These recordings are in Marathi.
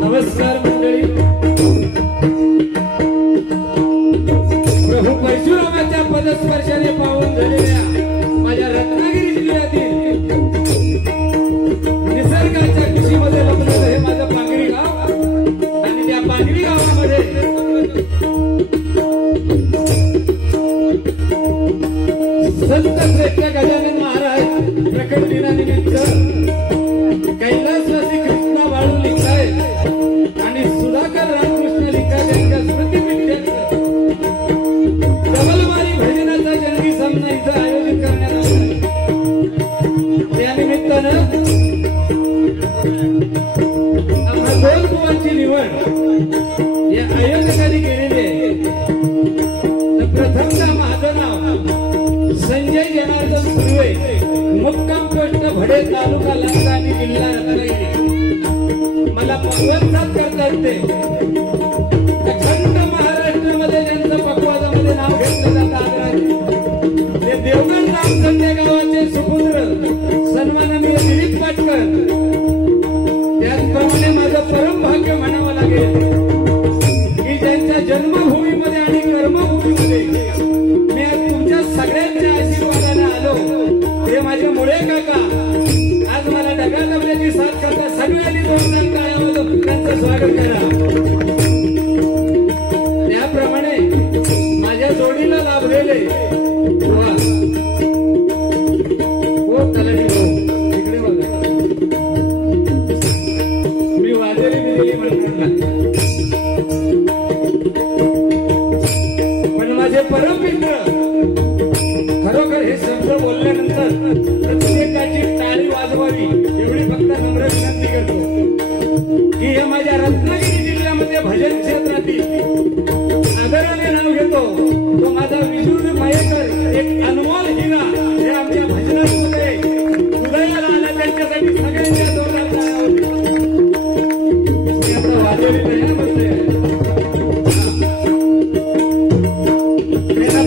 नमस्कार मंडळी. प्रभू परशुरामाच्या पदस्पर्शाने पावन झालेल्या माझ्या रत्नागिरी जिल्ह्यातील निसर्गाच्या कुशीमध्ये लपलेलं हे माझं पांगरी गाव आणि त्या पांगरी गावामध्ये संत श्रेष्ठ गजानन महाराज प्रकट दिनानिमित्त कैलासवासी कृष्णा बाळू लिखाय आणि सुधाकर रामकृष्ण लिखाय यांच्या स्मृतिप्रीत्यर्थ डबलवारी भजनाचा जंगी सामना इथं आयोजित करण्यात आला. या निमित्तानं आम्हा दोन बुवांची निवड या आयोजकांनी केलेली आहे. तर प्रथमतः माझं नाव संजय जनार्दन सुर्वे, मुक्काम पोस्ट भडे, तालुका लांजा आणि जिल्हा रत्नागिरी. मला पक्वाद करता येते. अखंड महाराष्ट्रामध्ये ज्यांचं पक्वादामध्ये नाव घेतलं जातं आदराने ते देवगड रामसंडे गावाचे सुपुत्र सन्माननीय दिलीप पाटकर. त्याचप्रमाणे माझं परम भाग्य म्हणावं लागेल की ज्यांच्या जन्मभूमीमध्ये आणि कर्मभूमीमध्ये मी आज तुमच्या सगळ्यांच्या आशीर्वादाने आलो ते माझे मुळे काका आज मला डब्याची साथ करता. सगळ्यांनी दोन टाळ्यामधून त्यांचं स्वागत करा. त्याप्रमाणे माझ्या जोडीला लाभलेले इकडे बघा मी वाजेली दिलेली म्हणतात पण माझे परम मित्र खरोखर हे शब्द बोलल्यानंतर प्रत्येकाची टाळी वाजवावी एवढी फक्त नम्र विनंती करतो की हे माझ्या रत्नागिरी जिल्ह्यामध्ये भजन क्षेत्रातील आदराने नाव घेतो तो माझा विष्णू मायेकर एक अनमोल हिरा हे आमच्या भजनामध्ये उदयाला आला. त्यांच्यासाठी सगळ्यांच्या जोरात आता वाजवली नाही म्हणते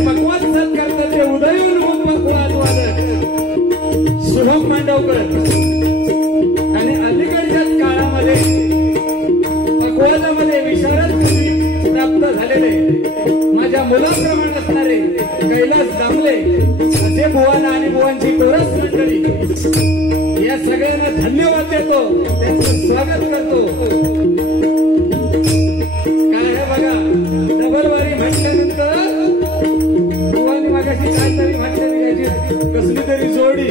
पक्वाद साथ करतात ते उदयन पक्वाद वादक शुभम मांडवकर. आणि अलीकडच्याच काळामध्ये पक्वादामध्ये विशारद प्राप्त झालेले माझ्या मुलाप्रमाणे असणारे कैलास दामले असे बुवांना आणि बुवांची कोरस मंडळी या सगळ्यांना धन्यवाद देतो. त्यांचं स्वागत करतो. काय आहे बघा डबलवारी म्हटल्यानंतर बुवांनी मागाशी काहीतरी म्हटलं याची कसली तरी जोडी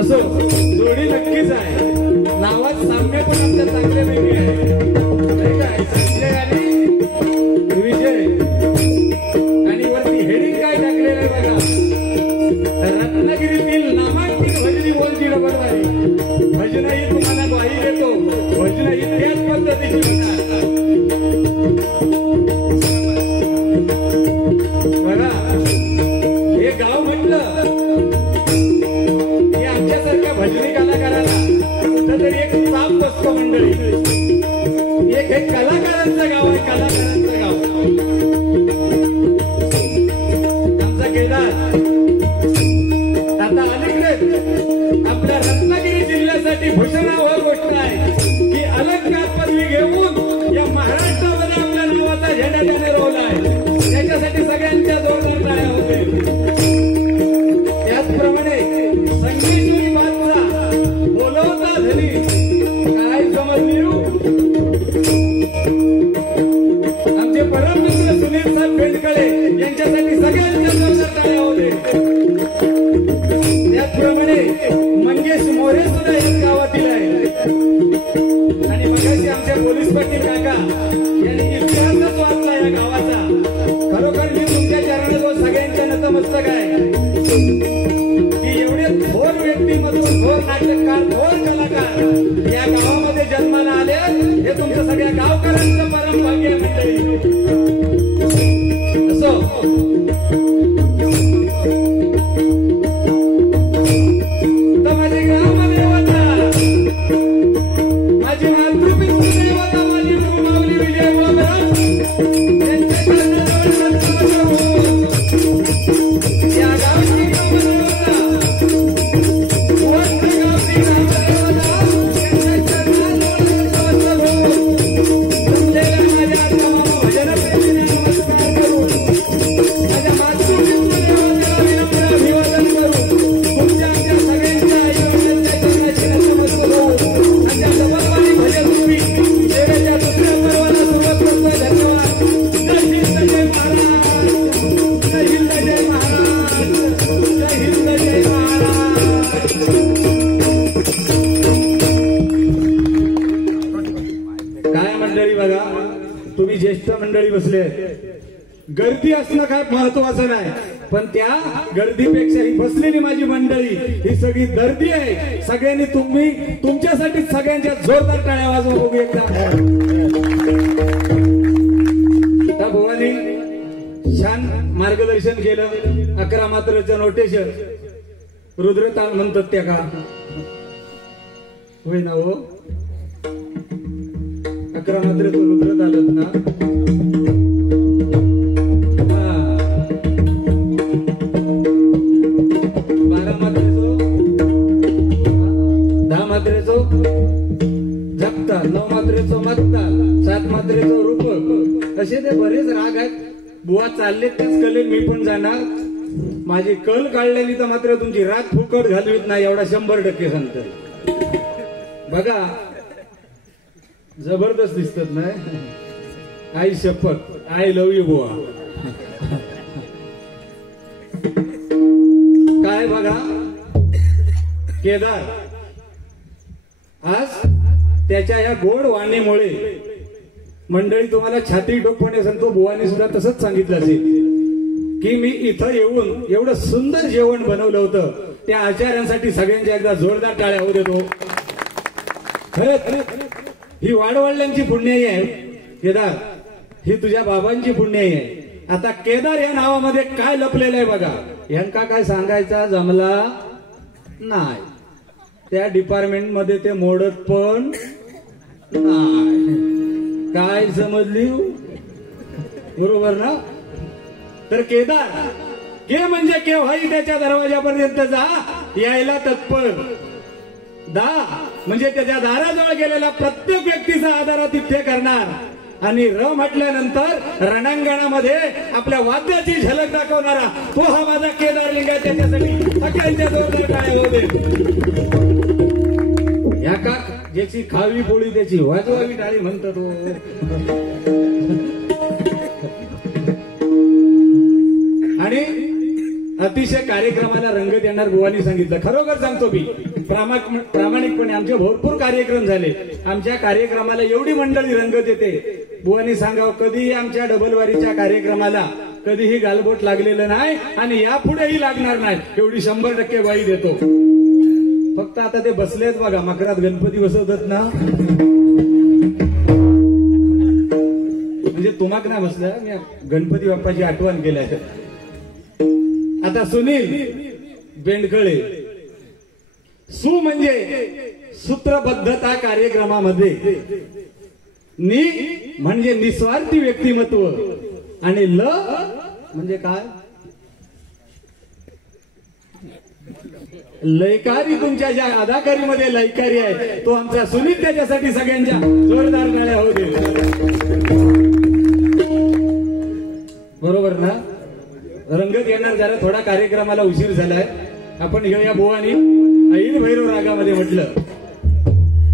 असो जोडी नक्कीच आहे. नावात साम्य पण आमच्या चांगले वेगळे आहे काय संजय आणि विजय. आणि वरती हेडिंग काय टाकलेलं आहे बघा रत्नागिरीतील नामांकित भजनी बोलची डबलवारी. भजनही तुम्हाला ग्वाही देतो. भजनही त्याच पद्धतीची होणार बघा. हे गाव म्हटलं की आमच्यासारख्या भजनी कलाकाराला कुठंतरी एक साप बसतो मंडळी. एक हे कलाकारांचं गाव आहे. कलाकारांचं गाव आमचा केदार. आता अलीकडे आपल्या रत्नागिरी जिल्ह्यासाठी भूषणावर गोष्ट आहे की अलंकार पदवी घेऊन या महाराष्ट्रामध्ये आपल्या नावाचा झेंडा त्याने रोवला आहे. त्याच्यासाठी सगळ्यांच्या जोरदार टाळ्या होते. त्याचप्रमाणे संगीतवरी बादचा बोलवता धनी काय समजली आमचे परम मित्र सुनील साहेब बेंडकडे यांच्यासाठी सगळ्यांच्या जोरदार टाळ्या होते. त्याचप्रमाणे मंगेश मोरे सुद्धा याच गावातील आहे. आणि मगाशी आमच्या पोलीस पाटील काका यांनी इतिहासच वाचला या गावाचा. खरोखर मी तुमच्या चरणाजवळ सगळ्यांच्या नतमस्तक आहे की एवढे थोर व्यक्तिमत्व, थोर नाटककार, थोर कलाकार या गावामध्ये जन्माला आले हे तुमच्या सगळ्या गावकऱ्यांचं परम भाग्य मंडळी. असो तर माझे ग्रामदेवता माझी मातृपितृ देवता माझी माऊली विजय बाबराव या गावची ग्रामदेवता मंडळी बसली आहे. गर्दी असणं काय महत्वाचं नाही, पण त्या गर्दीपेक्षा ही बसलेली माझी मंडळी ही सगळी दर्दी आहे. सगळ्यांनी तुम्ही तुमच्यासाठी सगळ्यांच्या जोरदार टाळ्या वाजवा बघू एकदा. भवानी छान मार्गदर्शन केलं. 11 मात्राचं नोटेशन रुद्रताल म्हणतात त्या का होय ना हो. 11 मात्रेचं रुद्रतालच ना. 12 मात्रेचं 10 मात्रेचं झपताल, 9 मात्रेचं मत्ताल, 7 मात्रेचं रूपक, असे ते बरेच राग आहेत. बुवा चालले तेच कलेल मी पण जाणार. माझी कल काढलेली तर मात्र तुमची रात फुकट घालवीत नाही एवढा 100% सांगतो. बघा जबरदस्त दिसतात नाही. आई शपथ, आय लव्ह यू बुवा. काय बघा केदार आज त्याच्या या गोड वाणीमुळे मंडळी तुम्हाला छाती टोकपणे सांगतो. बुवानी सुद्धा तसंच सांगितलं असेल की मी इथं येऊन एवढं सुंदर जेवण बनवलं होतं. त्या आचार्यांसाठी सगळ्यांच्या एकदा जोरदार टाळ्या होऊ देतो. ही वाडवडिलांची पुण्याई आहे केदार, ही तुझ्या बाबांची पुण्याई आहे. आता केदार या नावामध्ये काय लपलेलं आहे बघा. यांका काय सांगायचा जमला नाही. त्या डिपार्टमेंट मध्ये ते मोडत पण नाही. काय समजली बरोबर ना. तर केदार के म्हणजे केव्हाही त्याच्या दरवाजापर्यंत जा, यायला तत्पर. दा म्हणजे त्याच्या दाराजवळ गेलेला प्रत्येक व्यक्तीचा आदरातिथ्य करणार. आणि र म्हटल्यानंतर रणांगणामध्ये आपल्या वाद्याची झलक दाखवणारा तो हा माझा केदार लिंग आहे. त्याच्यासाठी सगळ्यांच्या जोरदार टाळ्या होऊ दे. या का ज्याची खावी पोळी त्याची वाजवावी टाळी म्हणतो तो. आणि अतिशय कार्यक्रमाला रंगत येणार बुवानी सांगितलं. खरोखर सांगतो मी प्रामाणिकपणे आमचे भरपूर कार्यक्रम झाले. आमच्या कार्यक्रमाला एवढी मंडळी रंगत येते. बुवानी सांगावं कधीही आमच्या डबलवारीच्या कार्यक्रमाला कधीही गालबोट लागलेलं नाही आणि यापुढेही लागणार नाही एवढी 100% ग्वाही देतो. फक्त आता ते बसलेत बघा मकरात गणपती बसवतात ना, म्हणजे तुम्हाला नाही बसल्या मी गणपती बाप्पाची आठवण केली आहे. आता सुनील बेंडखळे सु म्हणजे सूत्रबद्धता कार्यक्रमामध्ये, नि म्हणजे निस्वार्थी व्यक्तिमत्व आणि ल म्हणजे काय लयकारी. तुमच्या ज्या अदाकारीमध्ये लयकारी आहे तो आमचा सुनील. त्याच्यासाठी सगळ्यांच्या जोरदार टाळ्या होऊ दे. बरोबर ना. रंगत येणार जरा थोडा कार्यक्रमाला उशीर झालाय. आपण घेऊया बुवानी ऐन भैरव रागामध्ये म्हटलं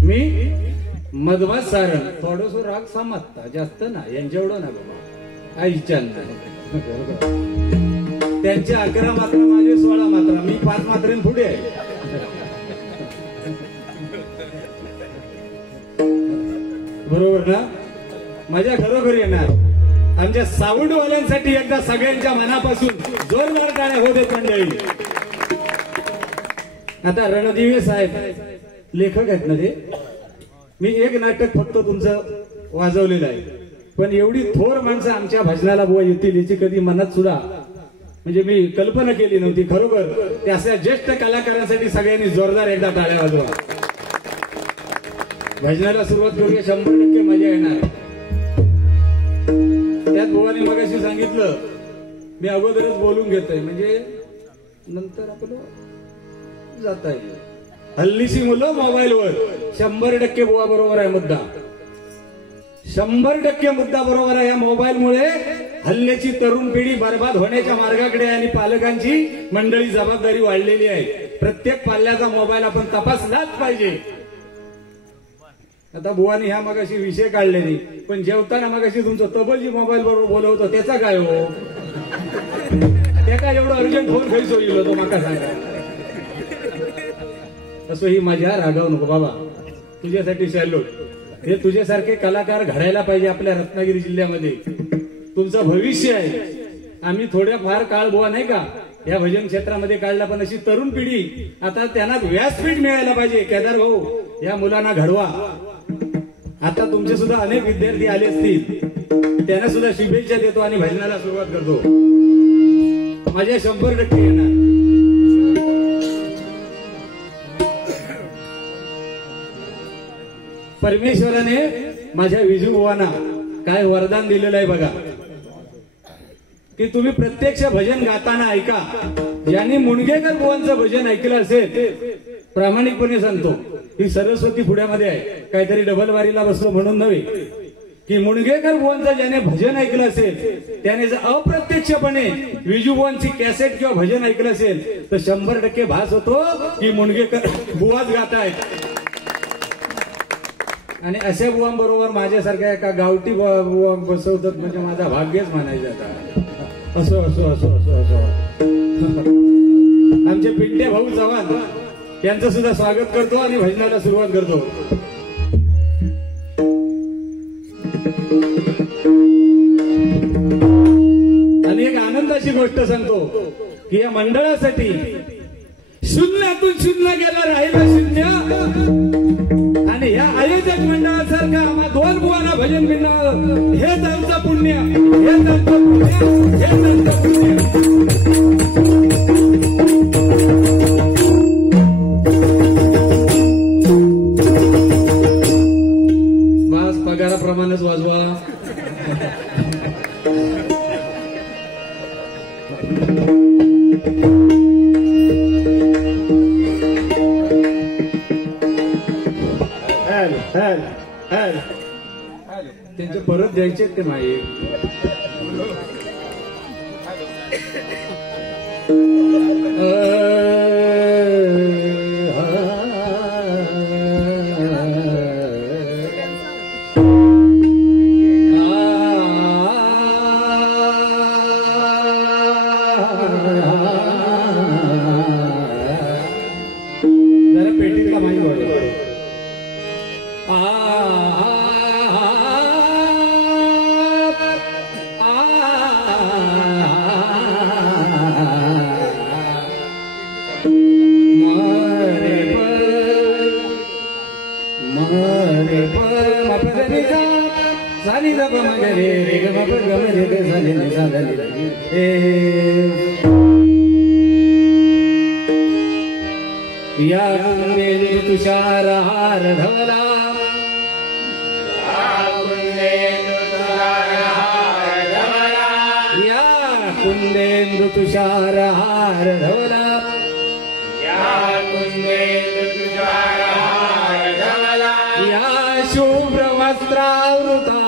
मी मधमात सारण थोडस राग समजता जास्त ना यांच्याएवढं ना बाबा आईच्या त्यांच्या 11 मात्रा माझे 16 मात्रा मी 5 मात्रेन पुढे आहे. बरोबर ना. माझ्या खरोखर येणार आमच्या साऊंडवाल्यांसाठी एकदा सगळ्यांच्या मनापासून जोरदार टाळ्या होते मंडळी. आता रणदिवे साहेब लेखक आहेत ना ते. मी एक नाटक फक्त तुमचं वाजवलेलं आहे, पण एवढी थोर माणसं आमच्या भजनाला बुवा येतील याची कधी मनात सुद्धा म्हणजे मी कल्पना केली नव्हती. खरोखर त्या अशा ज्येष्ठ कलाकारांसाठी सगळ्यांनी जोरदार एकदा टाळ्या वाजवा. भजनाला सुरुवात करूया. 100% मजा येणार. त्यात बुवानी मगाशी सांगितलं मी अगोदरच बोलून घेतोय म्हणजे नंतर आपलं जाता येईल. हल्लीची मुलं मोबाईलवर 100% बुवा बरोबर आहे मुद्दा. 100% मुद्दा बरोबर आहे. या मोबाईलमुळे हल्ल्याची तरुण पिढी बर्बाद होण्याच्या मार्गाकडे आहे आणि पालकांची मंडळी जबाबदारी वाढलेली आहे. प्रत्येक पाल्याचा मोबाईल आपण तपासलाच पाहिजे. आता बुवानी ह्या मगाशी विषय काढलेली, पण जेवताना मगाशी तुमचं तबलजी मोबाईल बरोबर बोलवतो त्याचा काय हो. त्याचा एवढं अर्जंट फोन खरी होईल तो माका सांगा. असं ही मजा रागावू नको बाबा. तुझ्यासाठी सॅल्यूट. हे तुझ्यासारखे कलाकार घडायला पाहिजे आपल्या रत्नागिरी जिल्ह्यामध्ये. तुमचं भविष्य आहे. आम्ही थोड्या फार काळ बुवा नाही का या भजन क्षेत्रामध्ये काढला, पण अशी तरुण पिढी आता त्यांना व्यासपीठ मिळायला पाहिजे. केदार भाऊ, या मुलांना घडवा. आता तुमचे सुद्धा अनेक विद्यार्थी आले असतील, त्यांना सुद्धा शुभेच्छा देतो आणि भजनाला सुरुवात करतो. माझ्या 100% येणार. परमेश्वराने माझ्या विजू बुवांना काय वरदान दिलेलं आहे बघा, की तुम्ही प्रत्यक्ष भजन गाताना ऐका. ज्यांनी मुणगेकर बुवांचं भजन ऐकलं असेल, प्रामाणिकपणे सांगतो ही सरस्वती पुढ्यामध्ये आहे, काहीतरी डबल वारीला बसलो म्हणून नव्हे, की मुणगेकर बुवांचं ज्याने भजन ऐकलं असेल त्याने जर अप्रत्यक्षपणे विजू बुवांची कॅसेट किंवा भजन ऐकलं असेल तर 100% भास होतो की मुणगेकर बुवाच गातायत. आणि अशा बुवांबरोबर माझ्यासारख्या एका गावठी बुवा बसवतात म्हणजे माझा भाग्यच म्हणायचं. आता असो असो असो असो असो आमचे पिंटे भाऊ चव्हाण यांचं सुद्धा स्वागत करतो आणि भजनाला सुरुवात करतो. आणि एक आनंदाची गोष्ट सांगतो की या मंडळासाठी शून्यातून शून्य गेला राहिलं शून्य, आणि या आयोजक मंडळासारखं आम्हा 2 बुवांना भजन मिळणं हेच आमचं पुण्य, हेच आमचं पुण्य, हेच आमचं पुण्य. बस पगाराप्रमाणेच वाजवा. त्यांचे परत द्यायचे ते माहीत. जरा पेटीत का माहीत वाढ. या तुषार हार धवला, या कुंदेंदु तुषार हार धवला, या शुभ्र वस्त्रावृता,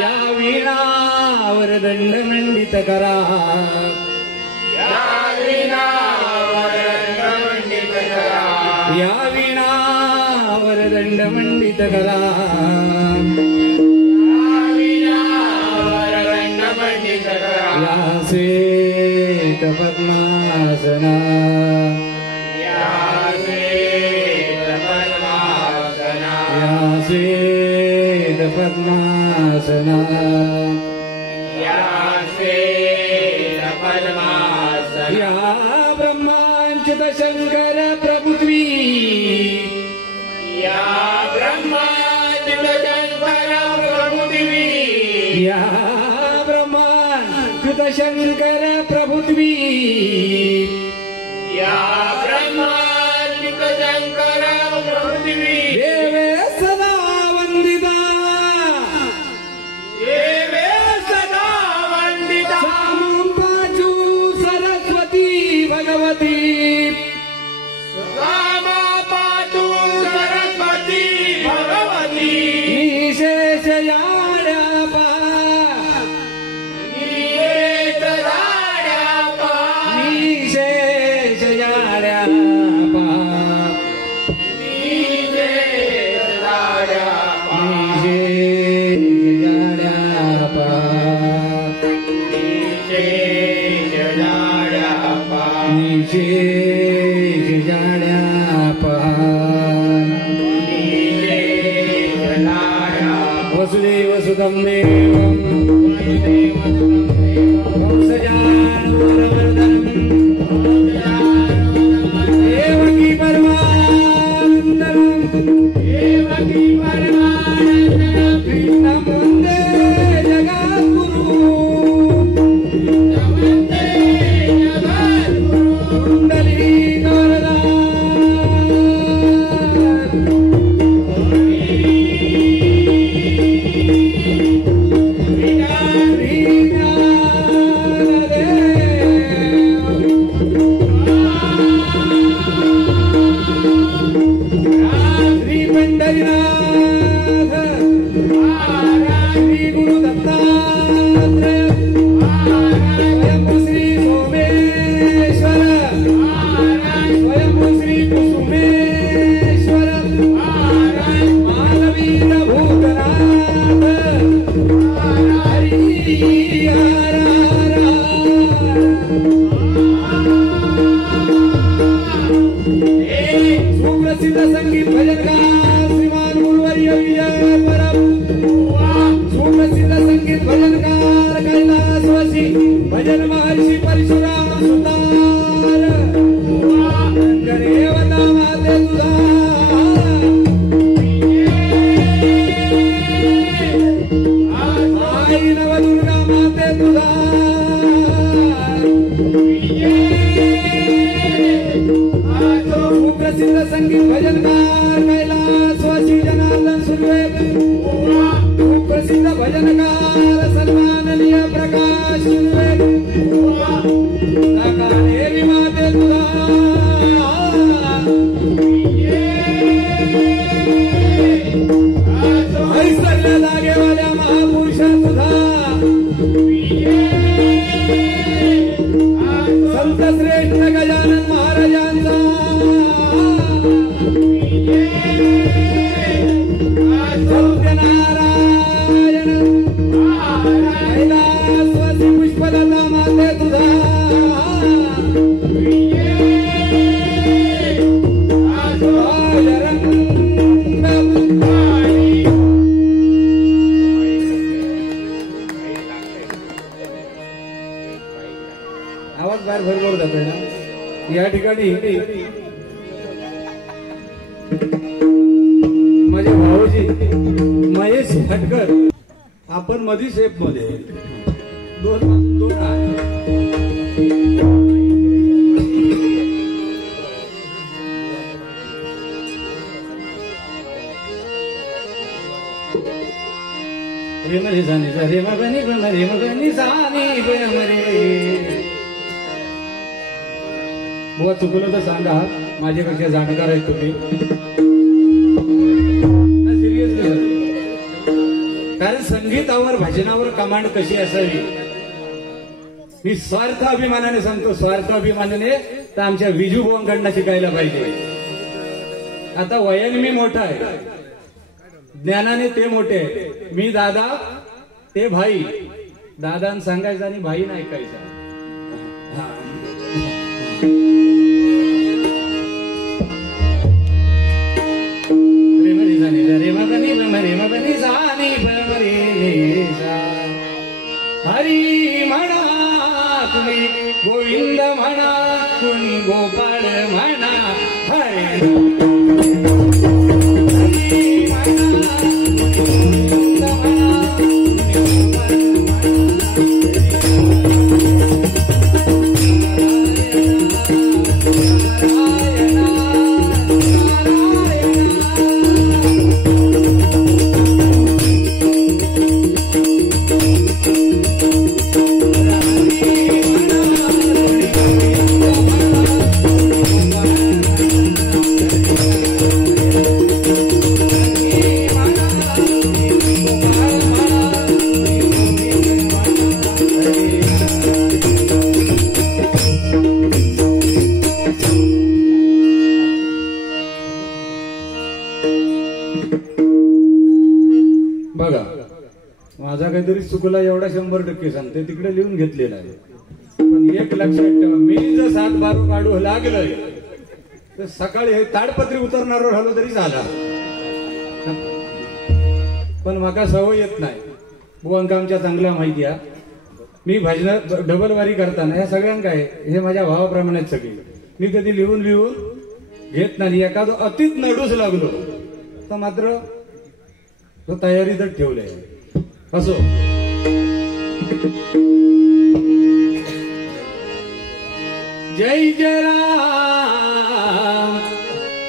या वीणावर दंड मंडित करा, या वीणावर दंड मंडित करा, या श्वेत पद्मासना, या श्वेत पद्मासना, या ब्रह्मांचित शंकर प्रभुत्वी, या ब्रह्मांचित शंकर प्रभुत्वी, या ब्रह्मांचित शंकर प्रभुत्वी, या ब्रह्मांचित शंकर प्रभुत्वी, देवे सदा वंदिता, देवे सदा वंदिता, सामपाचू सरस्वती भगवती, सामपाचू सरस्वती भगवती, निशेष याड्यापा, निशेष याड्यापा, निशेष याड्यापा, निशेष याड्यापा, निशेष याड्यापा, निशेष याड्यापा, निशेष याड्यापा, निशेष देवं देवकी परमानंदं कृष्ण वंदे जगद्गुरु कुंडलीकारदार सुप्रसिद्ध संगीत भजनकार श्रीमान गुरुवर्य विजय परब सुप्रसिद्ध संगीत भजनकार कैलासवासी भजन महर्षी परशुराम सुतार देवता माते तुझा आई नवदुर्गा माते तुझा सुप्रसिद्ध संगीत भजनकार कैलासवासी जनार्दन सुर्वे सुप्रसिद्ध भजनकार सन्माननीय प्रकाश सुर्वे देवी माते तुझा ऐश्वर्य जागेवाल्या महापुरुषा तुझा संत श्रेष्ठ गजानन महाराजांचा सत्यनारायण कैलासवासी पुष्पलता माते तुझा आवाज बाहेर भरभर जातोय ना या ठिकाणी माझे भाऊजी महेश भटकर आपण मधी शेप मध्ये दोन रे मध्ये जाणे रे मगनी रे मगनी जाणे रे बुवा चुकलं तर सांगा माझ्यापेक्षा जाणकार आहेत तुम्ही सिरियसली कारण संगीतावर भजनावर कमांड कशी असावी मी स्वार्थ अभिमानाने सांगतो स्वार्थ अभिमानाने तर आमच्या विजू भाऊंकडनं शिकायला पाहिजे आता वयाने मी मोठा आहे ज्ञानाने ते मोठे मी दादा ते भाई दादान सांगायचं आणि भाईनं ऐकायचं हरी म्हणा तुम्ही गोविंद म्हणा तुम्ही गोपाळ म्हणा हरे बघा माझा काहीतरी चुकला एवढा 100% सांगते तिकडे लिहून घेतलेला आहे पण एक लक्षात ठेवा मी जर 7 बारू काढू लागलोय तर सकाळी हे ताडपत्री उतरणारो झालो तरी झाला पण माका सवय येत नाही बुवांका आमच्या चांगला माहिती आहे. मी भजन डबल वारी करताना या सगळ्यांना काय हे माझ्या भावाप्रमाणेच सगळे मी कधी लिहून घेत नाही. एखादं अतिच नडूस लागलो तर मात्र तो तयारीतच ठेवलंय. असो जय जय राम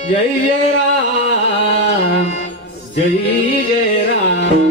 जय जय राम जय जय राम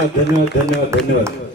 धन्यवाद धन्यवाद धन्यवाद धन्यवाद.